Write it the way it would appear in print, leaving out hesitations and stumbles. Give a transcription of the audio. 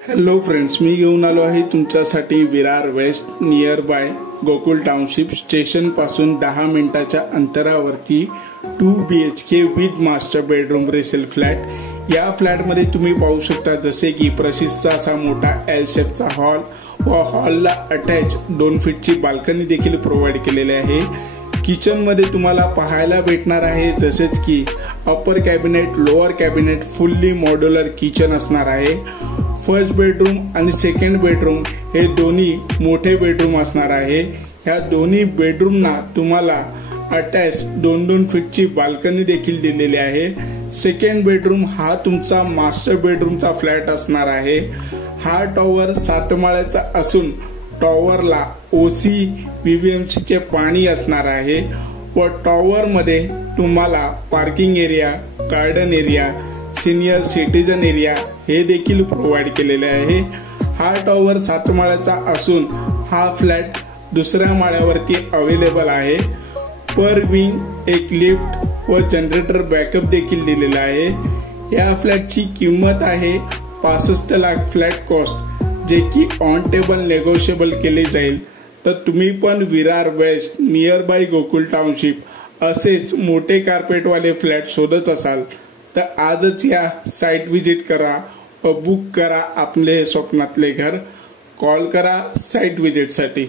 Hello friends, मी घेऊन आलो आहे तुमच्यासाठी Virar west near by Gokul township station पासून 10 मिनिटाच्या अंतरावरती 2 BHK with master bedroom resale flat. या फ्लॅट मध्ये तुम्ही पाहू शकता जसे की प्रसिद्ध असा मोठा एल शेपचा हॉल व हॉलला अटॅच 2 फीटची बाल्कनी देखील प्रोव्हाइड केलेली आहे। किचन मध्ये तुम्हाला पाहायला भेटणार आहे जसेच की upper cabinet, lower cabinet, fully modular kitchen असणार आहे। फर्स्ट बेडरूम आणि सेकंड बेडरूम हे दोन्ही मोठे बेडरूम असणार आहे। ह्या दोन्ही बेडरूमना तुम्हाला अटॅच 2-2 फीटची बाल्कनी देखील दिलेली आहे। सेकंड बेडरूम हा तुमचा मास्टर बेडरूमचा फ्लॅट असणार आहे। हा टॉवर 7 माळ्याचा असून टॉवरला OC VVMC चे पाणी असणार आहे व टॉवर मध्ये तुम्हाला parking area, garden area, senior citizen area हे देखील प्रोव्हाइड केलेले आहे। हा टॉवर 7 माळ्याचा असून हा फ्लॅट दुसऱ्या माळ्यावरती अवेलेबल आहे। पर विंग एक लिफ्ट व जनरेटर बॅकअप देखील दिलेला आहे। या फ्लॅटची किंमत आहे 65 लाख फ्लॅट कॉस्ट, जे की ऑन टेबल नेगोशिएबल केले जाईल। तर तुम्ही पण Virar west near by Gokul township असेच मोठे कार्पेटवाले फ्लॅट शोधत असाल तर आजच या साइट विजिट करा व बुक करा आपले स्वप्नातले घर। कॉल करा साइट विजिट साठी।